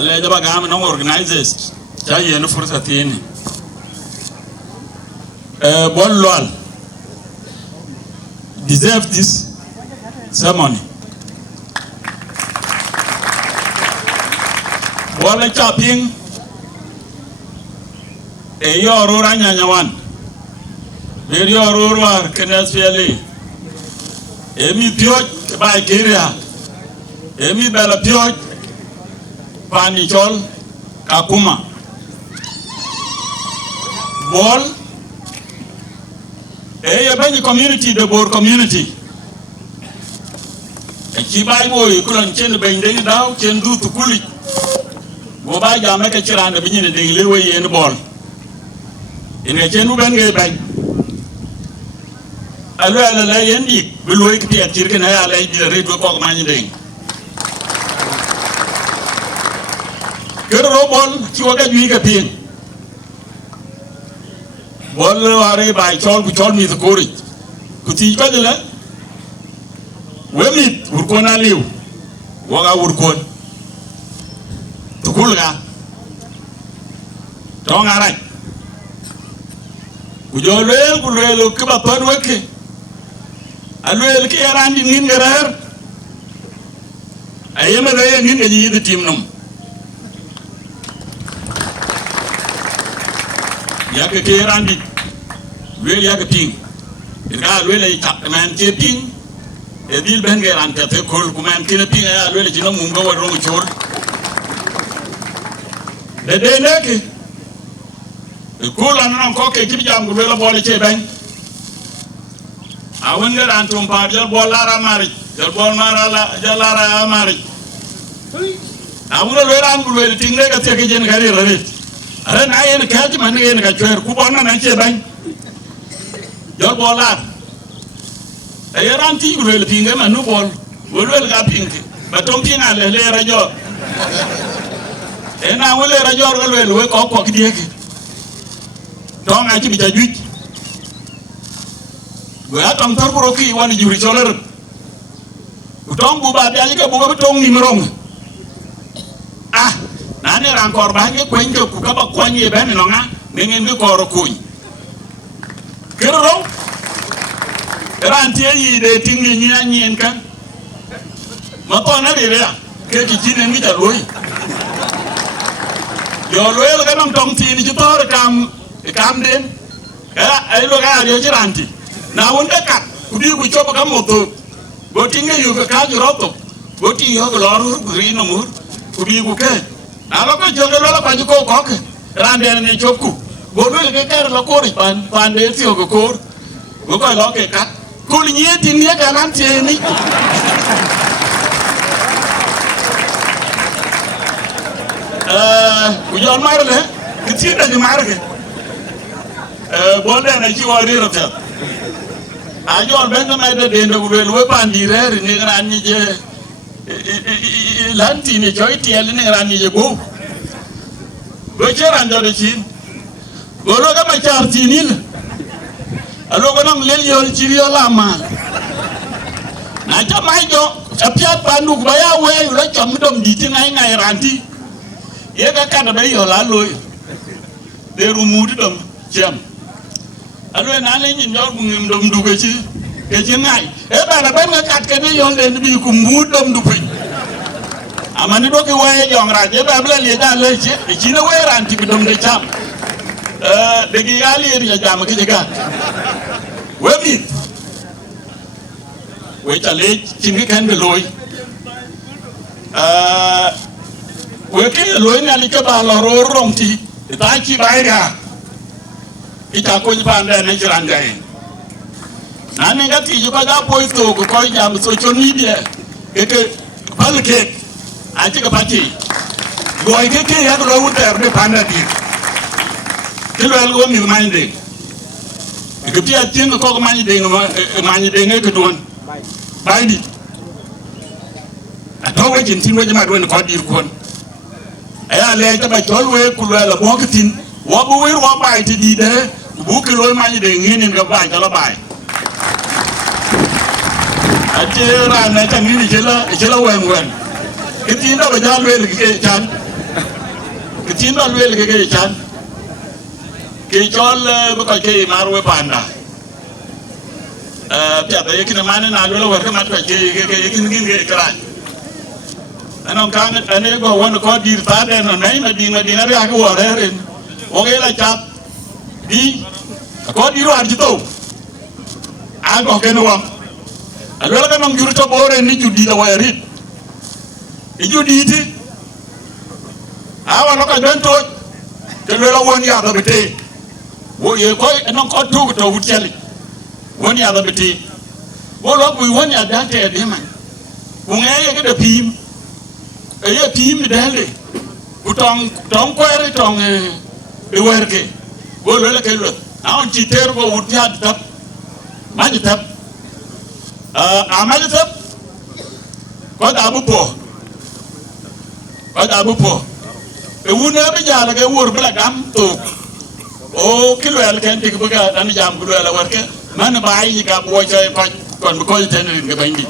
le jaba gam no organizers ja yen fursa tini Buol Lual deserve this ceremony. Wala chaping yoru ranyanyawan yoru war kenes fiali emi pioj ba kiria emi bela pioj Panchol kakuma Buol bani community the Bor community ki bay boy kulan chen ben de daw chen du tu kuli bo ba jame ka cirande bi ñine de lewe yen Buol ene chen ben ngay bay alo ala la yen dik bi loy ki tiat cirke na ala di re do ko ma ñi de kero Buol ci waga ju ga pin Buol ware bay chol ku chol mi to kori ku ti ko de la wemit urkona liu waga urkon tukulga tonga rai kujolel kulelo kiba padweke alwel ki arandi nin gerer ayema re nin ngi yidi timnum yake ki arandi wel yake ting ira wel ay tap man te ting edil ben geran te kol kuman kina ting ay wel ci no mum go waro chol de neki kula nan ko ke ci jam go la boole ci ben awon geran tum pa jël Buol lara mari jël Buol marala jalara mari awon lo ran bu wel ting ne ga te ke jen gari rawit ara na yen ka ci man yen ga chwer ku bona na ci ben jël Buol lar ay ran ti bu wel pinga man no Buol wel ga pinga ba tom pinga le rajo ena wole rajo ga wel we ko ko ki ki tonga ci bi ta juj go atam tar ko ki woni juri choler utong bu ba ya ga bu ga tong ni mrong ah na ne ran kor ba nge kwen ku ka ba kwanye ben no nga ngeen bi ko ro kuñ kero ran tie yi de tingi ni anyen kan ma to na re ya ke ki jine mi ta loyi yo loyel ga nam tong ti ni ci tor kam den ay lo ga yo ci ranti na won de kat ku di ku choba kam moto go tinga yu ka ju roto go ti yo ga lor ri no mur ku di ku ke na lo ko joge lo ko ko ko ke rande ne chopku go do ke ka lo ko ri pan de ti go ko go ko lo ke kat ku ni ti ni ga nan ti ni kujon marle kiti da marge Buol na ci wari rafet ajon ben na de de ndu wel we pandi re ni ran ni je lanti ni joy ti el ni ran ni je go cheran do ci go lo ga ma char ti ni alo go nam lel yo ci yo la ma na ja mai jo apia pandu ba ya we lo chom dom di ti ngai ngai ranti ye ga kana be yo la loy de rumudi dom jam alo na le nyin yor bungim dom du ke ci ngai e ba na ben ga kat ke be yo le bi ku mud dom du pin amani do ke waye jong ra je ba bla le da le ci na we ran ti dom de cham de gi ya le ya jam ke ga we bi we ta le ci ngi kan be loy weke loy na li ka ba la ro rong ti ta chi bai ga ita ko ni panda ne jiranda e na ne ga ti ju ka ga poi to ko ko jam social media ke palke a ti ka pati loy ke ya ro wu ter de panda di ke lo algo mi mande ke ti a tin ko ko mani de ne ke don bai di a to we jin tin we ma do ne ko dir kon aya le ta ba tol we ku la bo kitin wo bu wir wo bai ti di de bu ki lo ma ni de ngin ga ba ta la bai a ti ra na ta ni je la wen wen kiti na ba ja le ke chan tin ba lwel ke chan ke chol ba ke marwe panda pia da yekin mane na lwel wa ke mat ke yekin ke kran anon kan ane go won ko dir ta de no nei na dina ya ko wa re o ge la chat di ko diru ar jito a go ke no wa alwel ka nong juru to bore ni judi da wa rit judi ti awa no ka don to ke lwel won ya da bete wo ye ko non ko tu to wuteli won ya da bete wo lo bu won ya da te de man ku ngeye ke de pim ye pim de le ku tong kwere tong e werke wo le ke lo awon ci ter go wut ya tap ma ji tap amal tap ko da bu po e wuna be jala ke wor bla gam to o kilo el ken tik buga dan jam gulo la werke man ba yi ga bo chay pa kon ko ten rin ga bandi